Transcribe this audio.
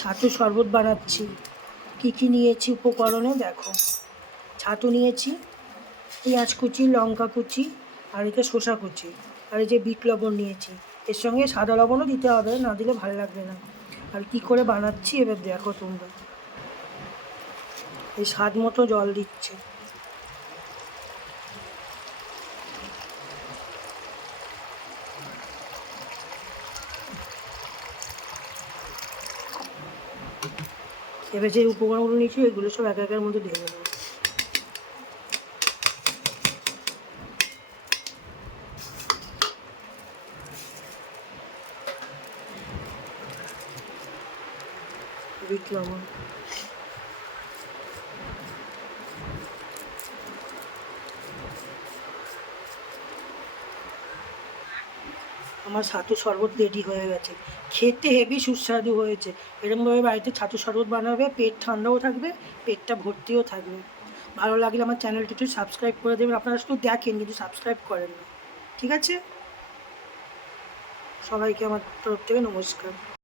ছাতু শরবত বানাচ্ছি। কী কী নিয়েছি উপকরণে দেখো। ছাতু নিয়েছি, পেঁয়াজ কুচি, লঙ্কা কুচি, আর এটা শসা কুচি, আর এই যে বিট লবণ নিয়েছি। এর সঙ্গে সাদা লবণও দিতে হবে, না দিলে ভালো লাগবে না। আর কি করে বানাচ্ছি এবার দেখো তোমরা। এই স্বাদ মতো জল দিচ্ছে। এবার যে উপকরণগুলো নিয়েছি এগুলো সব এক একের মধ্যে দিয়ে দেবো। বিট লবণ, আমার ছাতু শরবত রেডি হয়ে গেছে। খেতে হেভি সুস্বাদু হয়েছে। এরকমভাবে বাড়িতে ছাতু শরবত বানাবে, পেট ঠান্ডাও থাকবে, পেটটা ভর্তিও থাকবে। ভালো লাগলে আমার চ্যানেলটা একটু সাবস্ক্রাইব করে দেবেন। আপনারা শুধু দেখেন কিন্তু সাবস্ক্রাইব করেন না, ঠিক আছে? সবাইকে আমার তরফ থেকে নমস্কার।